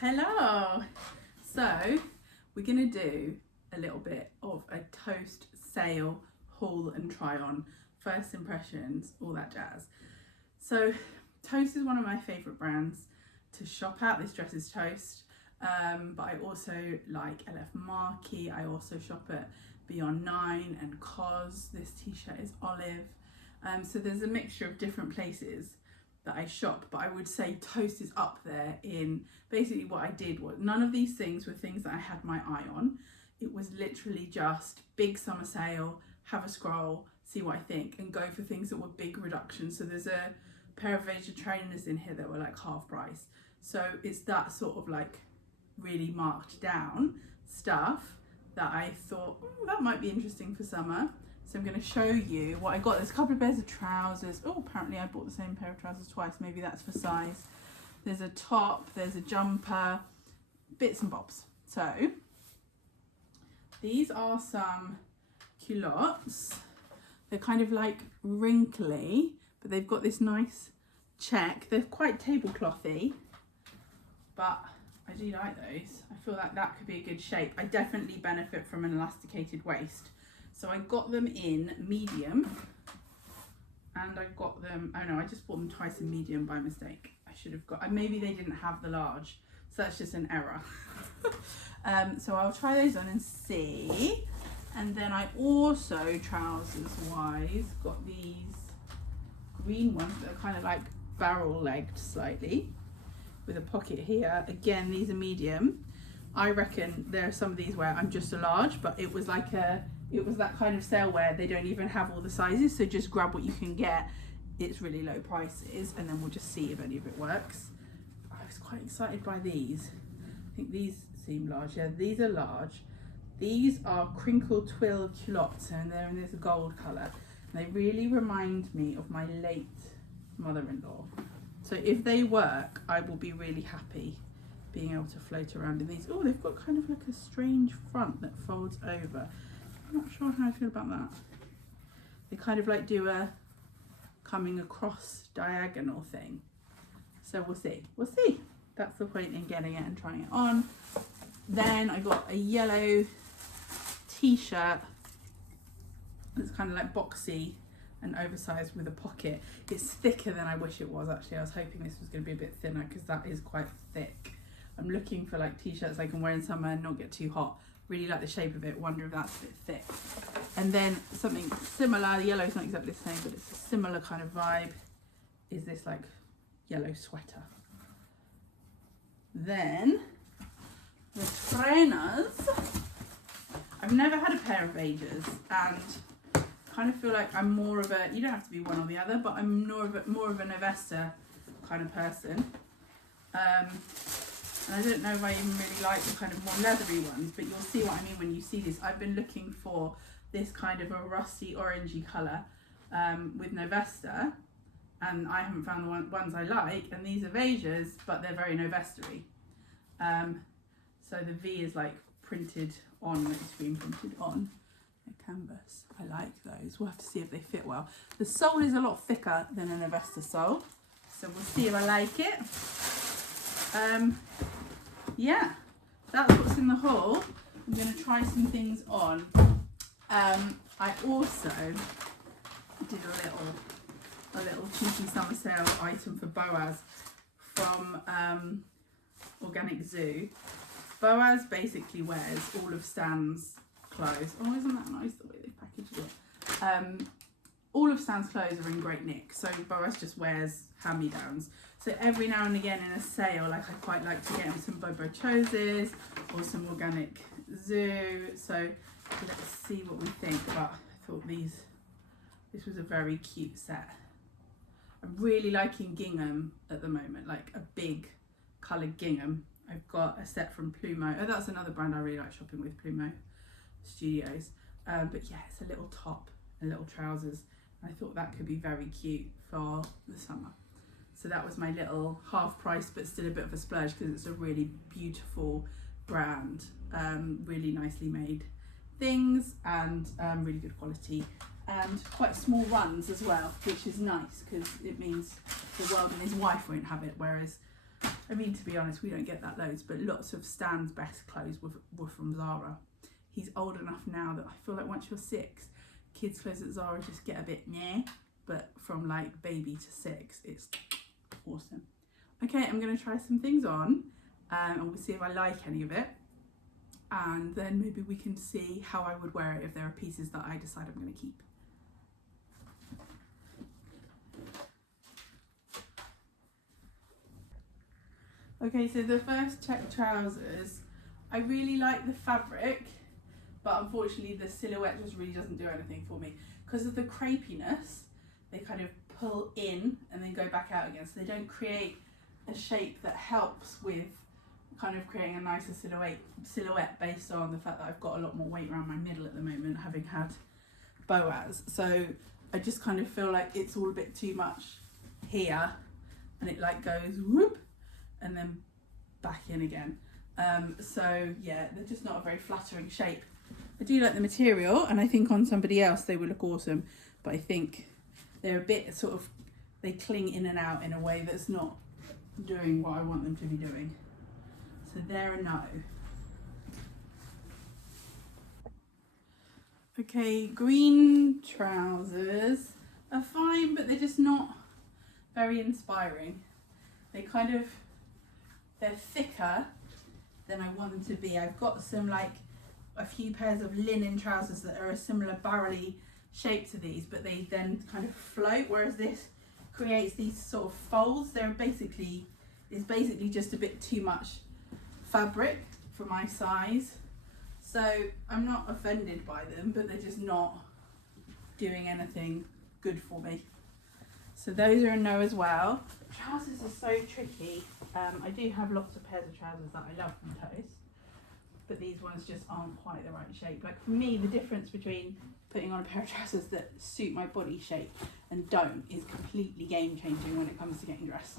Hello. So we're going to do a little bit of a Toast sale haul and try on, first impressions, all that jazz. So Toast is one of my favourite brands to shop at. This dress is Toast, but I also like LF Marquee. I also shop at Beyond 9 and COS. This t-shirt is Olive. So there's a mixture of different places that I shop, but I would say Toast is up there in basically what I did was none of these things were things that I had my eye on. It was literally just big summer sale, have a scroll, see what I think, and go for things that were big reductions. So there's a pair of Asia trainers in here that were like half price. So it's that sort of like really marked down stuff that I thought that might be interesting for summer. So I'm going to show you what I got. There's a couple of pairs of trousers. Oh, apparently I bought the same pair of trousers twice. Maybe that's for size. There's a top, there's a jumper, bits and bobs. So these are some culottes. They're kind of like wrinkly, but they've got this nice check. They're quite tableclothy, but I do like those. I feel like that could be a good shape. I definitely benefit from an elasticated waist. So I got them in medium, and I got them, oh no, I just bought them twice in medium by mistake. I should have got, maybe they didn't have the large, so that's just an error. So I'll try those on and see. And then I also, trousers wise, got these green ones that are kind of like barrel legged slightly, with a pocket here. Again, these are medium. I reckon there are some of these where I'm just a large, but it was like it was that kind of sale where they don't even have all the sizes, so just grab what you can get. It's really low prices, and then we'll just see if any of it works. I was quite excited by these. I think these seem large. Yeah, these are large. These are crinkle twill culottes, and they're in this gold colour. And they really remind me of my late mother-in-law. So if they work, I will be really happy being able to float around in these. Oh, they've got kind of like a strange front that folds over. I'm not sure how I feel about that. They kind of like do a coming across diagonal thing. So we'll see. We'll see. That's the point in getting it and trying it on. Then I got a yellow t-shirt that's kind of like boxy and oversized with a pocket. It's thicker than I wish it was actually. I was hoping this was going to be a bit thinner because that is quite thick. I'm looking for like t-shirts I can wear in summer and not get too hot. Really like the shape of it, wonder if that's a bit thick. And then something similar, the yellow's not exactly the same, but it's a similar kind of vibe, is this like yellow sweater. Then the trainers. I've never had a pair of Ages, and kind of feel like I'm more of a, you don't have to be one or the other, but I'm more of a Nevesta kind of person. And I don't know if I even really like the kind of more leathery ones, but you'll see what I mean when you see this. I've been looking for this kind of a rusty orangey colour with Novesta, and I haven't found the ones I like, and these are Asia's, but they're very Novesta-y. So the V is like printed on, like screen printed on a canvas. I like those. We'll have to see if they fit well. The sole is a lot thicker than a Novesta sole, so we'll see if I like it. Yeah, that's what's in the haul. I'm going to try some things on. I also did a little cheeky summer sale item for Boaz from Organic Zoo. Boaz basically wears all of Stan's clothes. Oh, isn't that nice the way they packaged it? All of Stan's clothes are in great nick, so Boaz just wears hand-me-downs. So every now and again in a sale, like I quite like to get him some Bobo Choses or some Organic Zoo. So let's see what we think. But I thought this was a very cute set. I'm really liking gingham at the moment, like a big coloured gingham. I've got a set from Plumo. Oh, that's another brand I really like shopping with, Plumo Studios. But yeah, it's a little top and little trousers. I thought that could be very cute for the summer. So that was my little half price, but still a bit of a splurge because it's a really beautiful brand. Really nicely made things, and really good quality, and quite small runs as well, which is nice because it means the world and his wife won't have it, whereas I mean, to be honest, we don't get that loads, but lots of Stan's best clothes were from Zara. He's old enough now that I feel like once you're 6, kids' clothes at Zara just get a bit meh, but from like baby to 6, it's awesome. Okay, I'm going to try some things on and we'll see if I like any of it. And then maybe we can see how I would wear it if there are pieces that I decide I'm going to keep. Okay, so the first check trousers, I really like the fabric, but unfortunately the silhouette just really doesn't do anything for me. Because of the crepiness, they kind of pull in and then go back out again, so they don't create a shape that helps with kind of creating a nicer silhouette based on the fact that I've got a lot more weight around my middle at the moment, having had Boaz. So I just kind of feel like it's all a bit too much here, and it like goes whoop and then back in again. So yeah, they're just not a very flattering shape. I do like the material, and I think on somebody else they would look awesome, but I think they're a bit sort of, they cling in and out in a way that's not doing what I want them to be doing. So they're a no. Okay, green trousers are fine, but they're just not very inspiring. They kind of, they're thicker than I want them to be. I've got some like a few pairs of linen trousers that are a similar barrely shape to these, but they then kind of float, whereas this creates these sort of folds. It's basically just a bit too much fabric for my size. So I'm not offended by them, but they're just not doing anything good for me. So those are a no as well. Trousers are so tricky. I do have lots of pairs of trousers that I love from Toast, but these ones just aren't quite the right shape. Like for me, the difference between putting on a pair of trousers that suit my body shape and don't is completely game changing when it comes to getting dressed.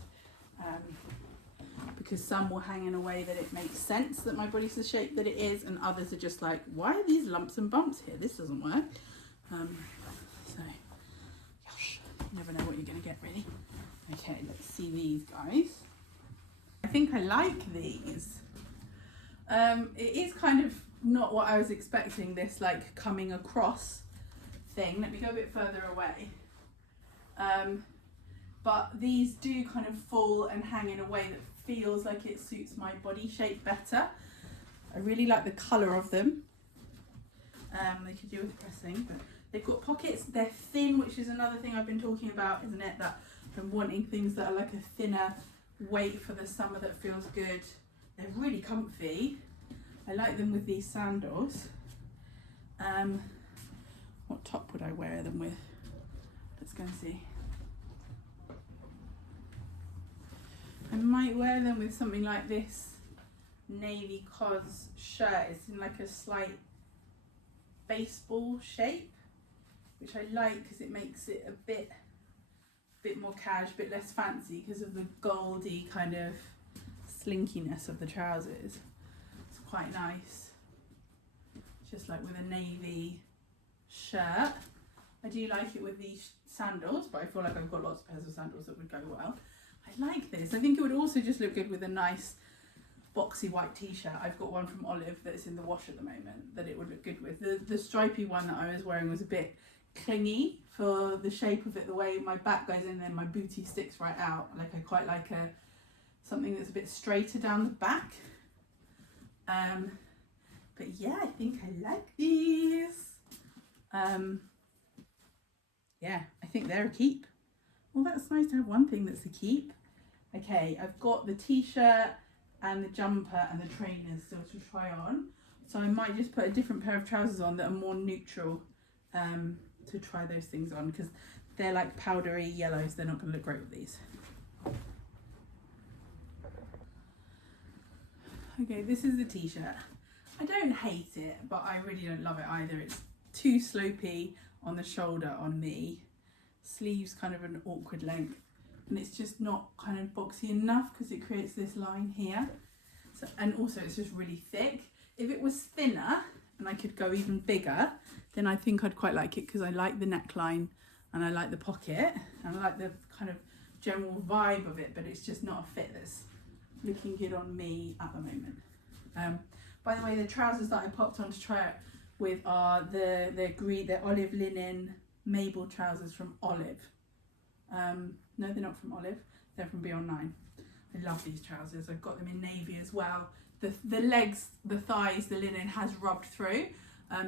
Because some will hang in a way that it makes sense that my body's the shape that it is, and others are just like, why are these lumps and bumps here? This doesn't work. So, gosh, you never know what you're going to get really. Okay, let's see these guys. I think I like these. It is kind of not what I was expecting, this like coming across thing. Let me go a bit further away. But these do kind of fall and hang in a way that feels like it suits my body shape better. I really like the colour of them. They could do with pressing, but they've got pockets. They're thin, which is another thing I've been talking about, isn't it? That I'm wanting things that are like a thinner weight for the summer that feels good. They're really comfy. I like them with these sandals. What top would I wear them with? Let's go and see. I might wear them with something like this navy cos shirt. It's in like a slight baseball shape, which I like because it makes it a bit more cash, a bit less fancy because of the goldy kind of slinkiness of the trousers. It's quite nice, just like with a navy shirt. I do like it with these sandals, but I feel like I've got lots of pairs of sandals that would go well. I like this. I think it would also just look good with a nice boxy white t-shirt. I've got one from Olive that's in the wash at the moment that it would look good with. The stripy one that I was wearing was a bit clingy for the shape of it, the way my back goes in and my booty sticks right out. Like I quite like something that's a bit straighter down the back. But yeah, I think I like these. Yeah, I think they're a keep. Well, that's nice to have one thing that's a keep. Okay, I've got the t-shirt and the jumper and the trainers still to try on. So I might just put a different pair of trousers on that are more neutral to try those things on, because they're like powdery yellows. They're not going to look great with these. Okay, this is the t-shirt. I don't hate it, but I really don't love it either. It's too slopey on the shoulder on me. Sleeves kind of an awkward length, and it's just not kind of boxy enough because it creates this line here. So, and also it's just really thick. If it was thinner and I could go even bigger, then I think I'd quite like it, because I like the neckline and I like the pocket and I like the kind of general vibe of it, but it's just not a fit that's looking good on me at the moment. By the way, the trousers that I popped on to try it with are the olive linen Mabel trousers from Olive. No, they're not from Olive, they're from Beyond 9. I love these trousers. I've got them in navy as well. The legs, the thighs, the linen has rubbed through,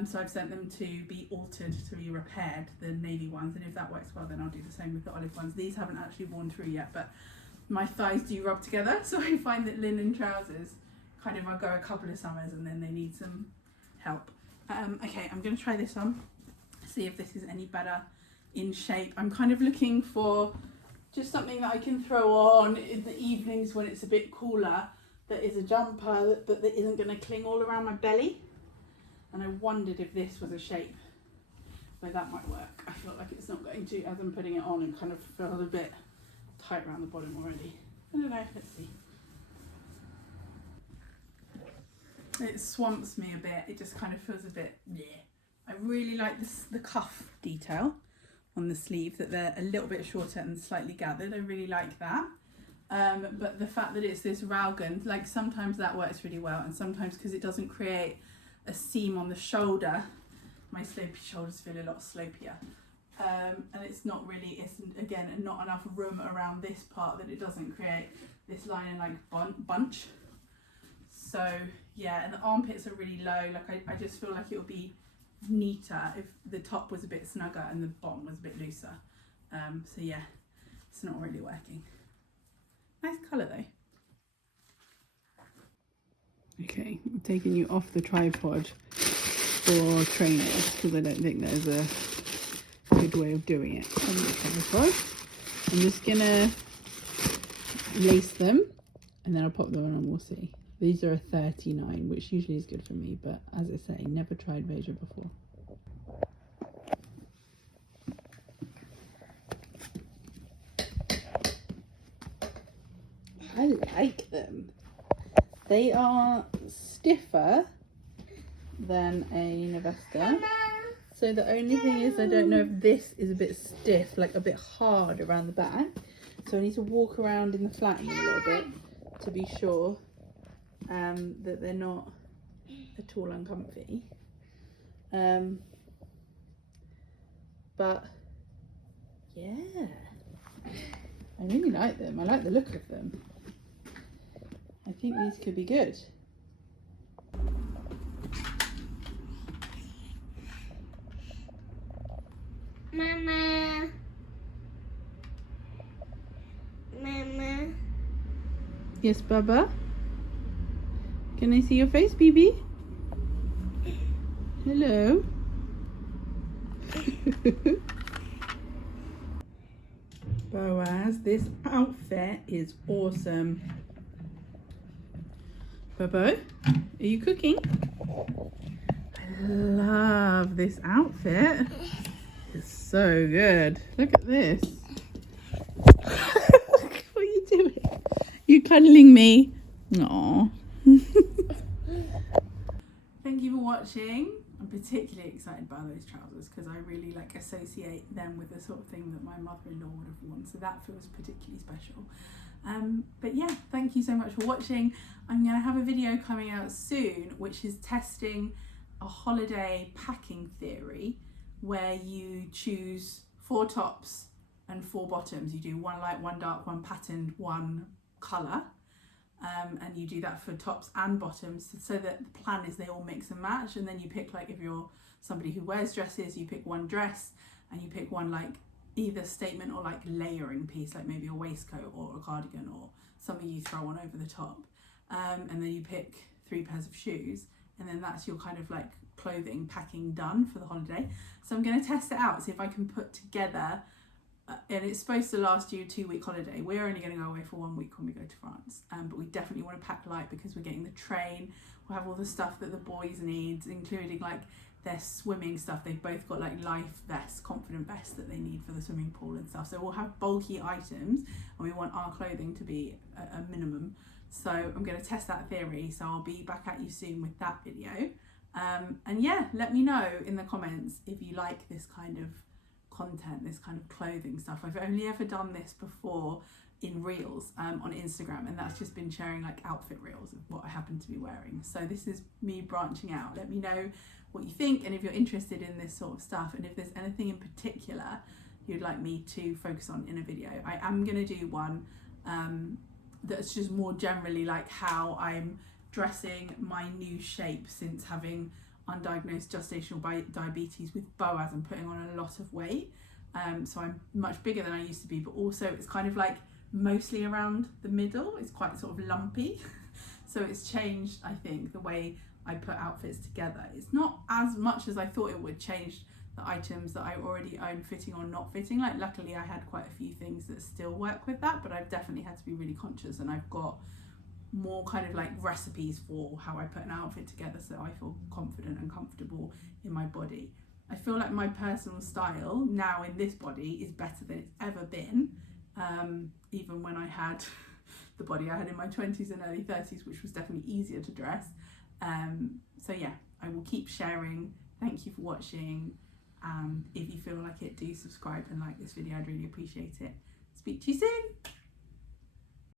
so I've sent them to be altered, to be repaired, the navy ones, and if that works well then I'll do the same with the olive ones. These haven't actually worn through yet, but my thighs do rub together, so I find that linen trousers kind of, I'll go a couple of summers and then they need some help. Okay, I'm going to try this on, see if this is any better in shape. I'm kind of looking for just something that I can throw on in the evenings when it's a bit cooler, that is a jumper but that isn't going to cling all around my belly. And I wondered if this was a shape where that might work. I feel like it's not going to, as I'm putting it on, and kind of feels a bit tight around the bottom already. I don't know, let's see. It swamps me a bit, it just kind of feels a bit, yeah. I really like the cuff detail on the sleeve, that they're a little bit shorter and slightly gathered. I really like that. But the fact that it's this railgun, like sometimes that works really well, and sometimes because it doesn't create a seam on the shoulder, my slopey shoulders feel a lot slopier. And it's not really, it's again not enough room around this part, that it doesn't create this lining like bunch. So yeah, and the armpits are really low. Like I just feel like it would be neater if the top was a bit snugger and the bottom was a bit looser. So yeah, it's not really working. Nice colour though. Okay, I'm taking you off the tripod for trainers because I don't think there's a good way of doing it on the tripod. I'm just gonna lace them and then I'll pop them on and we'll see. These are a 39, which usually is good for me, but as I say, never tried Veja before. I like them. They are stiffer than a Nevesta. So the only thing is, I don't know if this is a bit stiff, like a bit hard around the back. So I need to walk around in the flattening a little bit to be sure that they're not at all uncomfy. But yeah, I really like them. I like the look of them. I think these could be good. Mama. Mama. Yes, Baba? Can I see your face, baby? Hello? Boaz, this outfit is awesome. Bobo, are you cooking? I love this outfit. It's so good. Look at this. What are you doing? You cuddling me? Aww. Thank you for watching. I'm particularly excited by those trousers because I really like associate them with the sort of thing that my mother-in-law would have worn, so that feels particularly special. But yeah, thank you so much for watching. I'm going to have a video coming out soon which is testing a holiday packing theory where you choose 4 tops and 4 bottoms. You do 1 light, 1 dark, 1 patterned, 1 colour. And you do that for tops and bottoms, so that the plan is they all mix and match, and then you pick, like, if you're somebody who wears dresses, you pick 1 dress and you pick 1 like either statement or like layering piece, like maybe a waistcoat or a cardigan or something you throw on over the top, and then you pick 3 pairs of shoes, and then that's your kind of like clothing packing done for the holiday. So I'm going to test it out, see if I can put together and it's supposed to last you a 2-week holiday. We're only going to go away for 1 week when we go to France, but we definitely want to pack light because we're getting the train. We'll have all the stuff that the boys need, including like their swimming stuff. They've both got like life vests, confident vests that they need for the swimming pool and stuff. So we'll have bulky items and we want our clothing to be a minimum. So I'm going to test that theory. So I'll be back at you soon with that video. And yeah, let me know in the comments if you like this kind of content, this kind of clothing stuff. I've only ever done this before in reels on Instagram, and that's just been sharing like outfit reels of what I happen to be wearing. So this is me branching out. Let me know what you think, and if you're interested in this sort of stuff, and if there's anything in particular you'd like me to focus on in a video. I am going to do one that's just more generally like how I'm dressing my new shape since having undiagnosed gestational diabetes with BOAS and putting on a lot of weight. So I'm much bigger than I used to be, but also it's kind of like mostly around the middle. It's quite sort of lumpy. So it's changed, I think, the way I put outfits together. It's not as much as I thought it would change the items that I already own fitting or not fitting. Like luckily I had quite a few things that still work with that, but I've definitely had to be really conscious, and I've got more kind of like recipes for how I put an outfit together so I feel confident and comfortable in my body. I feel like my personal style now in this body is better than it's ever been, even when I had the body I had in my 20s and early 30s, which was definitely easier to dress. So yeah, I will keep sharing. Thank you for watching. If you feel like it, do subscribe and like this video. I'd really appreciate it. Speak to you soon.